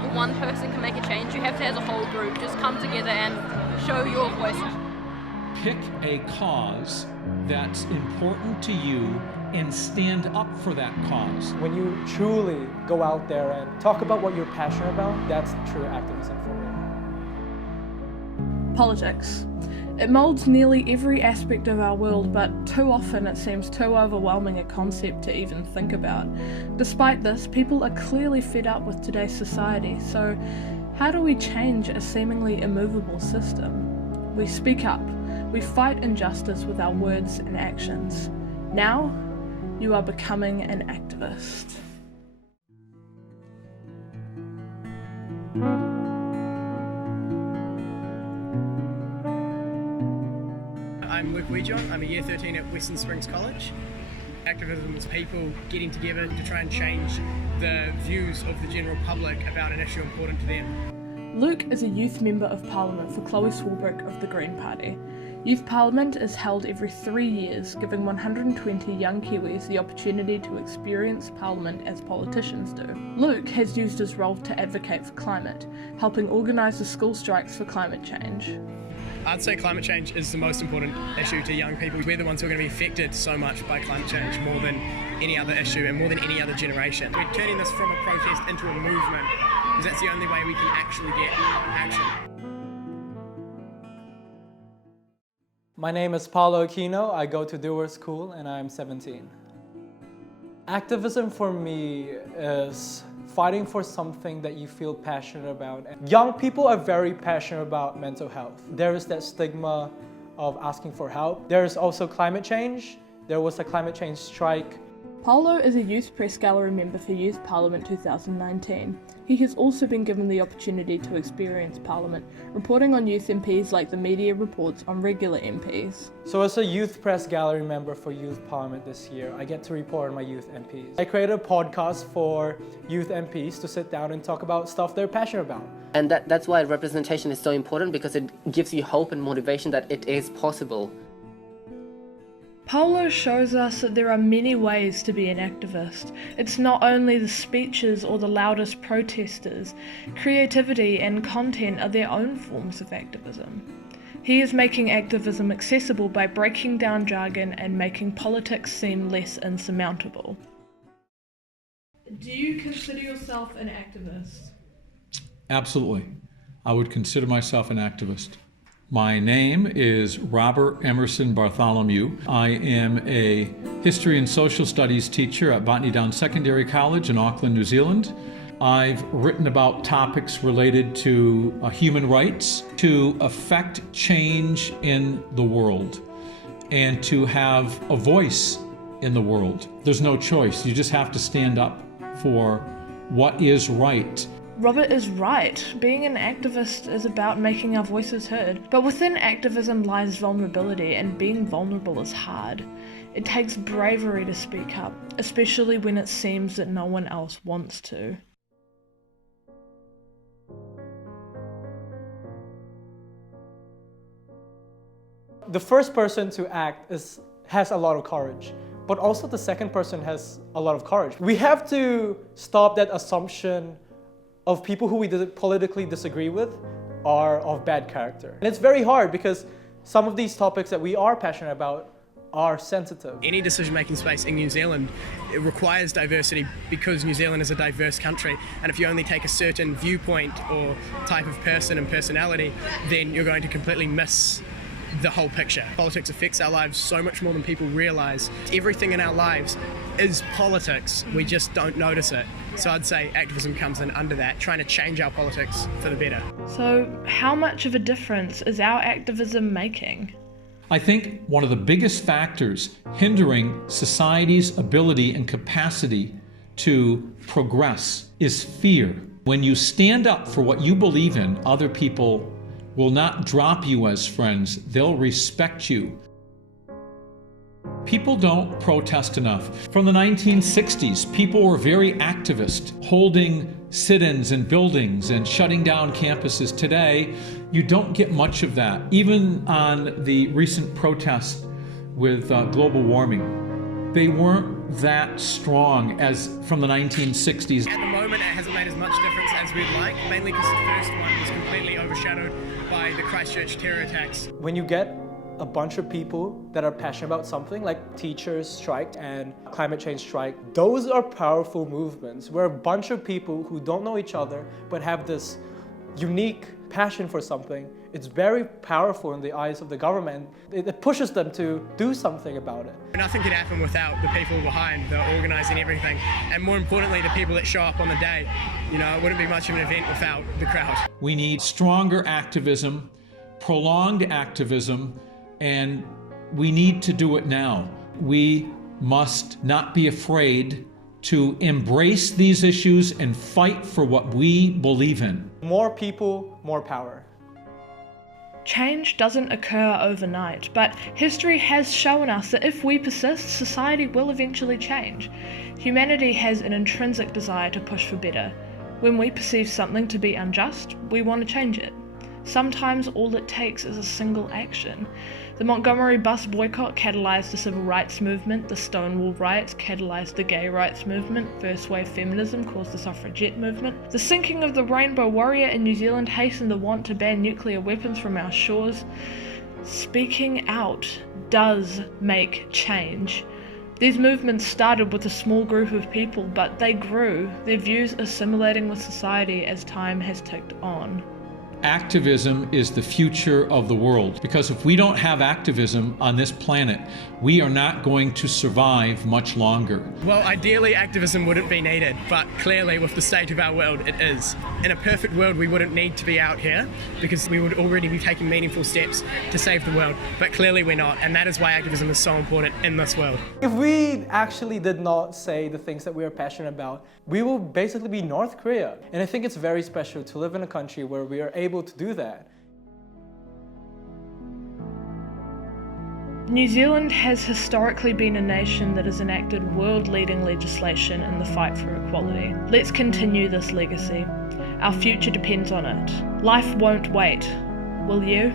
not one person can make a change. You have to, as a whole group, just come together and show your voice. Pick a cause that's important to you and stand up for that cause. When you truly go out there and talk about what you're passionate about, that's true activism for me. Politics. It molds nearly every aspect of our world, but too often it seems too overwhelming a concept to even think about. Despite this, people are clearly fed up with today's society, so how do we change a seemingly immovable system? We speak up. We fight injustice with our words and actions. Now, you are becoming an activist. I'm Luke Weejohn. I'm a Year 13 at Western Springs College. Activism is people getting together to try and change the views of the general public about an issue important to them. Luke is a youth member of Parliament for Chloe Swarbrick of the Green Party. Youth Parliament is held every 3 years, giving 120 young Kiwis the opportunity to experience Parliament as politicians do. Luke has used his role to advocate for climate, helping organise the school strikes for climate change. I'd say climate change is the most important issue to young people. We're the ones who are going to be affected so much by climate change more than any other issue and more than any other generation. We're turning this from a protest into a movement because that's the only way we can actually get action. My name is Paulo Aquino. I go to Dewar School and I'm 17. Activism for me is fighting for something that you feel passionate about. Young people are very passionate about mental health. There is that stigma of asking for help. There is also climate change. There was a climate change strike. Paulo is a Youth Press Gallery member for Youth Parliament 2019. He has also been given the opportunity to experience Parliament, reporting on youth MPs like the media reports on regular MPs. So as a Youth Press Gallery member for Youth Parliament this year, I get to report on my youth MPs. I created a podcast for youth MPs to sit down and talk about stuff they're passionate about. And that's why representation is so important, because it gives you hope and motivation that it is possible. Paulo shows us that there are many ways to be an activist. It's not only the speeches or the loudest protesters. Creativity and content are their own forms of activism. He is making activism accessible by breaking down jargon and making politics seem less insurmountable. Do you consider yourself an activist? Absolutely. I would consider myself an activist. My name is Robert Emerson Bartholomew. I am a history and social studies teacher at Botany Downs Secondary College in Auckland, New Zealand. I've written about topics related to human rights, to affect change in the world, and to have a voice in the world. There's no choice. You just have to stand up for what is right. Robert is right. Being an activist is about making our voices heard. But within activism lies vulnerability, and being vulnerable is hard. It takes bravery to speak up, especially when it seems that no one else wants to. The first person to act has a lot of courage, but also the second person has a lot of courage. We have to stop that assumption of people who we politically disagree with are of bad character. And it's very hard because some of these topics that we are passionate about are sensitive. Any decision-making space in New Zealand, it requires diversity because New Zealand is a diverse country, and if you only take a certain viewpoint or type of person and personality, then you're going to completely miss the whole picture. Politics affects our lives so much more than people realise. Everything in our lives is politics, we just don't notice it. So I'd say activism comes in under that, trying to change our politics for the better. So how much of a difference is our activism making? I think one of the biggest factors hindering society's ability and capacity to progress is fear. When you stand up for what you believe in, other people will not drop you as friends, they'll respect you. People don't protest enough. From the 1960s, people were very activist, holding sit-ins in buildings and shutting down campuses. Today, you don't get much of that. Even on the recent protests with global warming, they weren't that strong as from the 1960s. At the moment, it hasn't made as much difference as we'd like, mainly because the first one was completely overshadowed by the Christchurch terror attacks. When you get a bunch of people that are passionate about something, like teachers strike and climate change strike, those are powerful movements where a bunch of people who don't know each other but have this unique passion for something, it's very powerful in the eyes of the government. It pushes them to do something about it. Nothing could happen without the people behind, the organising everything, and more importantly, the people that show up on the day. You know, it wouldn't be much of an event without the crowd. We need stronger activism, prolonged activism, and we need to do it now. We must not be afraid to embrace these issues and fight for what we believe in. More people, more power. Change doesn't occur overnight, but history has shown us that if we persist, society will eventually change. Humanity has an intrinsic desire to push for better. When we perceive something to be unjust, we want to change it. Sometimes all it takes is a single action. The Montgomery bus boycott catalyzed the civil rights movement, the Stonewall riots catalyzed the gay rights movement, first wave feminism caused the suffragette movement, the sinking of the Rainbow Warrior in New Zealand hastened the want to ban nuclear weapons from our shores. Speaking out does make change. These movements started with a small group of people, but they grew, their views assimilating with society as time has ticked on. Activism is the future of the world, because if we don't have activism on this planet, we are not going to survive much longer. Well, ideally activism wouldn't be needed, but clearly with the state of our world it is. In a perfect world we wouldn't need to be out here because we would already be taking meaningful steps to save the world, but clearly we're not, and that is why activism is so important in this world. If we actually did not say the things that we are passionate about, we will basically be North Korea. And I think it's very special to live in a country where we are able to do that. New Zealand has historically been a nation that has enacted world-leading legislation in the fight for equality. Let's continue this legacy. Our future depends on it. Life won't wait. Will you?